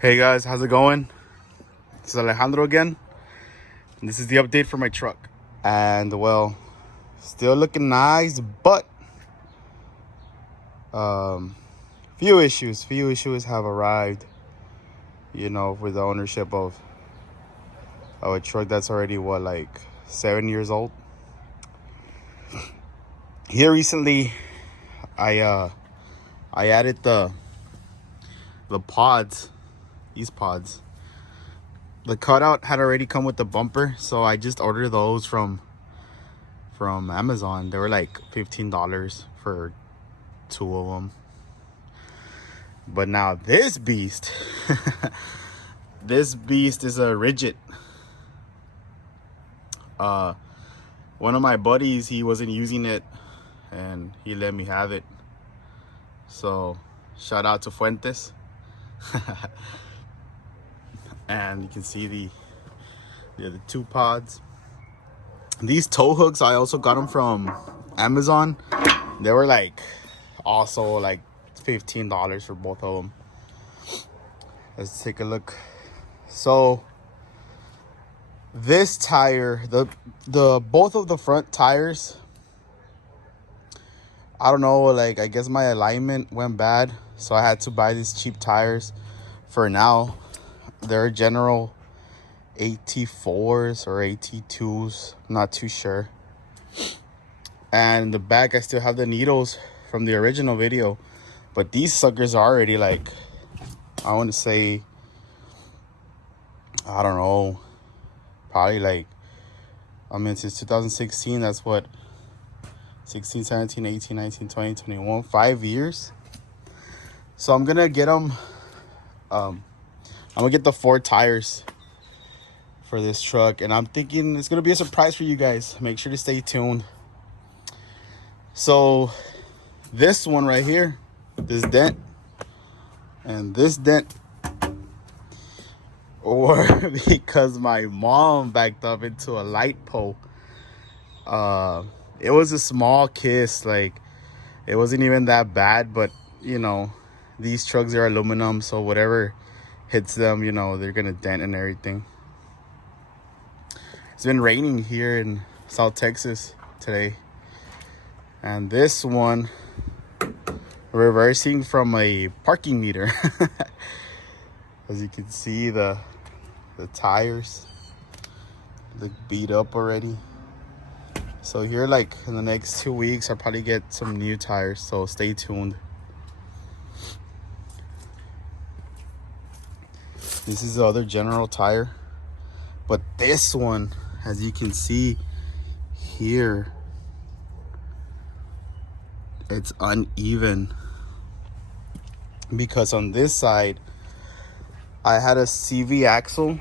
Hey guys, how's it going? This is Alejandro again. And this is the update for my truck. And well, still looking nice, but few issues have arrived, with the ownership of a truck that's already like 7 years old. Here recently I added the pods, these pods. The cutout had already come with the bumper, so I just ordered those from Amazon. They were like $15 for 2 of them. But now this beast, this beast is a rigid. One of my buddies, he wasn't using it, and he let me have it. So shout out to Fuentes. And you can see the other 2 pods. These tow hooks, I also got them from Amazon. They were like also like $15 for both of them. Let's take a look. So this tire, the both of the front tires, I don't know, like I guess my alignment went bad, so I had to buy these cheap tires. For now, they're general AT4s or AT2s, not too sure. And in the back, I still have the Nittos from the original video, but these suckers are already like, I want to say, I don't know, probably like, since 2016, that's what, 16, 17, 18, 19, 20, 21, 5 years. So I'm gonna get them, I'm gonna get the 4 tires for this truck, and I'm thinking it's gonna be a surprise for you guys. Make sure to stay tuned. So this one right here, this dent and this dent, or because my mom backed up into a light pole. It was a small kiss, like it wasn't even that bad, but these trucks are aluminum, so whatever hits them, they're gonna dent and everything. It's been raining here in South Texas today. And this one, reversing from a parking meter. As you can see, the tires look beat up already. So here, like in the next 2 weeks, I'll probably get some new tires, so stay tuned. This is the other general tire, but this one, as you can see here, it's uneven because on this side I had a CV axle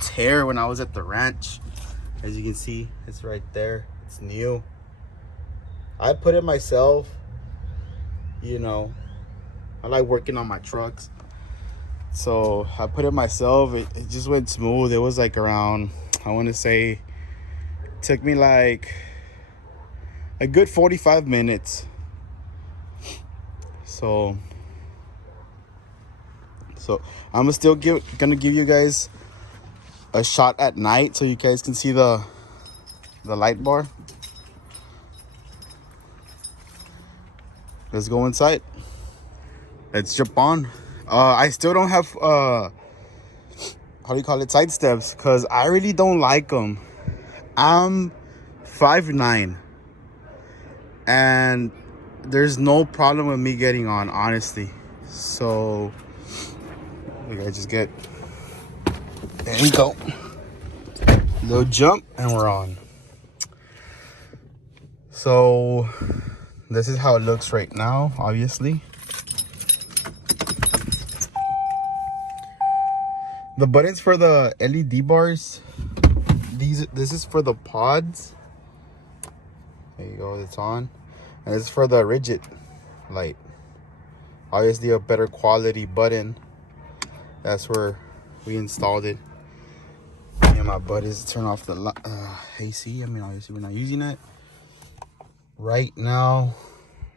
tear when I was at the ranch. As you can see, it's right there. It's new. I put it myself. I like working on my trucks, so I put it myself. It just went smooth. It was like around, I want to say, it took me like a good 45 minutes. So I'm still gonna give you guys a shot at night so you guys can see the light bar. Let's go inside. Let's jump on. I still don't have how do you call it, side steps, because I really don't like them. I'm 5'9", and there's no problem with me getting on, honestly. So we gotta just get, there we go, little jump, and we're on. So this is how it looks right now, obviously. The buttons for the LED bars, this is for the pods. There you go, it's on. And this is for the rigid light. Obviously a better quality button. That's where we installed it. And my butt is turn off the AC. Obviously we're not using it. Right now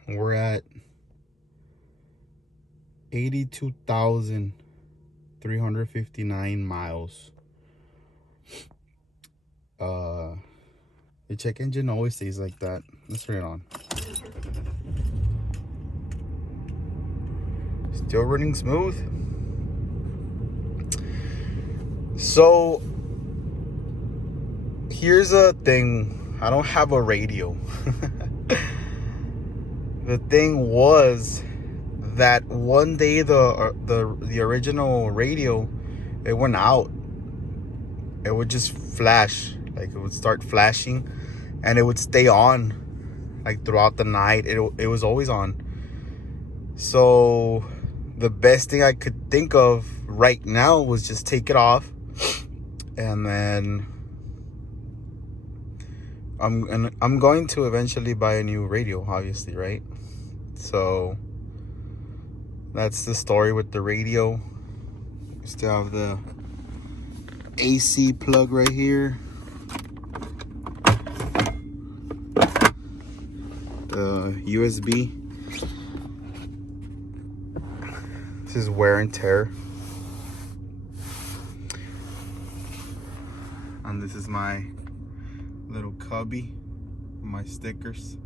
we're at 82,000 359 miles. The check engine always stays like that. Let's turn it on. Still running smooth. So here's a thing. I don't have a radio. The thing was that one day the original radio, it went out. It would just flash, like it would start flashing, and it would stay on like throughout the night. It was always on. So the best thing I could think of right now was just take it off, and then I'm going to eventually buy a new radio, obviously, right? So that's the story with the radio. Still have the AC plug right here. The USB. This is wear and tear. And this is my little cubby, my stickers.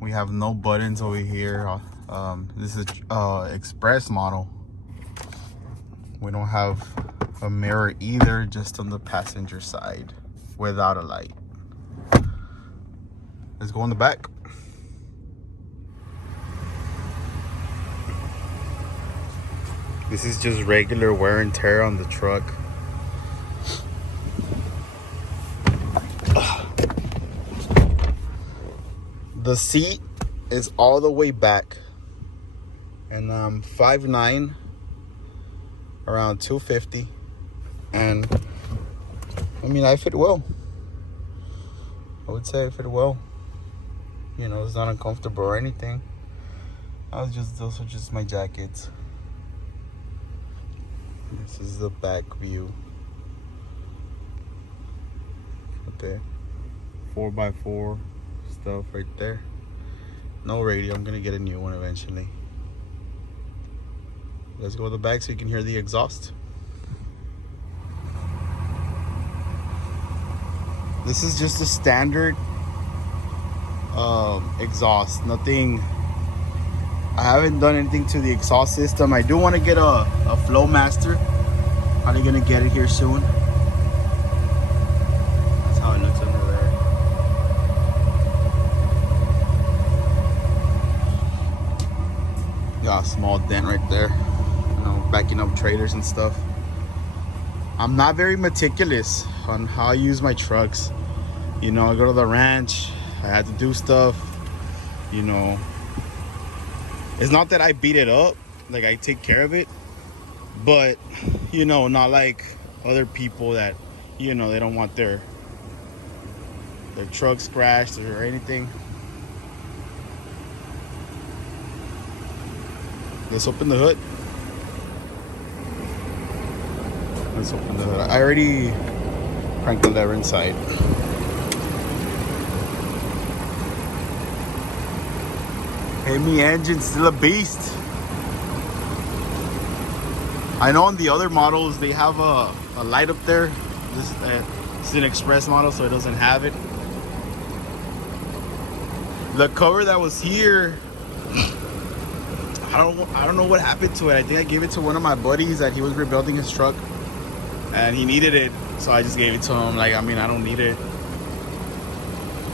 We have no buttons over here. This is express model. We don't have a mirror either, just on the passenger side without a light. Let's go in the back. This is just regular wear and tear on the truck. The seat is all the way back, and I'm 5'9", around 250, and I mean, I fit well. I would say I fit well. You know, it's not uncomfortable or anything. Those are just my jackets. This is the back view. Okay, 4x4 stuff right there. No radio. I'm gonna get a new one eventually. Let's go to the back so you can hear the exhaust. This is just a standard exhaust. Nothing. I haven't done anything to the exhaust system. I do want to get a Flow Master. Probably gonna get it here soon. That's how it looks under there. Got a small dent right there. You know, backing up trailers and stuff. I'm not very meticulous on how I use my trucks. You know, I go to the ranch, I had to do stuff, you know. It's not that I beat it up, like I take care of it, but, you know, not like other people that, you know, they don't want their truck scratched or anything. Let's open the hood. Let's open the hood. I already cranked the lever inside. HEMI engine, still a beast. I know on the other models they have a light up there. This is an express model, so it doesn't have it. The cover that was here, I don't know what happened to it. I think I gave it to one of my buddies that he was rebuilding his truck, and he needed it, so I just gave it to him. Like, I mean, I don't need it,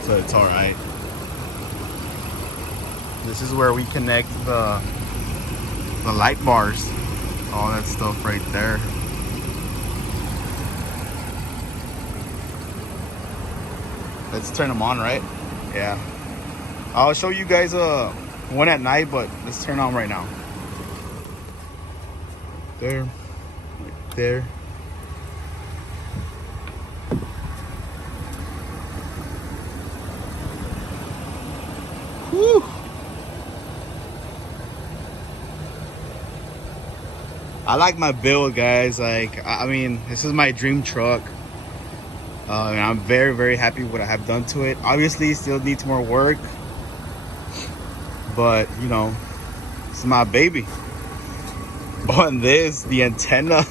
so it's all right. This is where we connect the light bars, all that stuff right there. Let's turn them on, right? Yeah. I'll show you guys one at night, but let's turn on right now. There, right there. Whew. I like my build, guys. Like, I mean, this is my dream truck. And I'm very, very happy with what I have done to it. Obviously, it still needs more work. But, you know, It's my baby. On this, the antenna,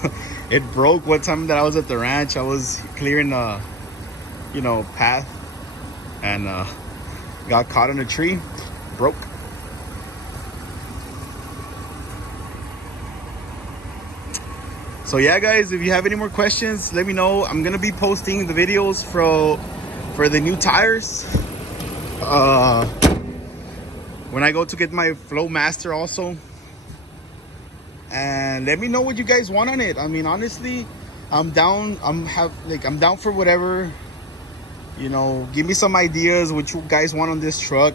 it broke one time that I was at the ranch. I was clearing a, path, and got caught in a tree, broke. So yeah, guys, if you have any more questions, let me know. I'm gonna be posting the videos for the new tires. When I go to get my Flow Master also. And let me know what you guys want on it. I mean, honestly, I'm down. I'm down for whatever. Give me some ideas what you guys want on this truck.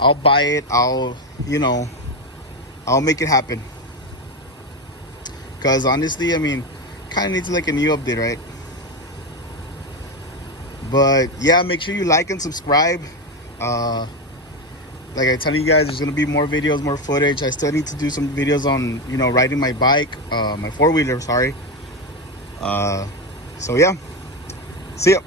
I'll buy it. I'll make it happen. Because honestly, I mean, kind of needs like a new update, right? But yeah, make sure you like and subscribe. Like I tell you guys, there's gonna be more videos, more footage. I still need to do some videos on riding my bike, my four-wheeler, sorry. So yeah, see ya.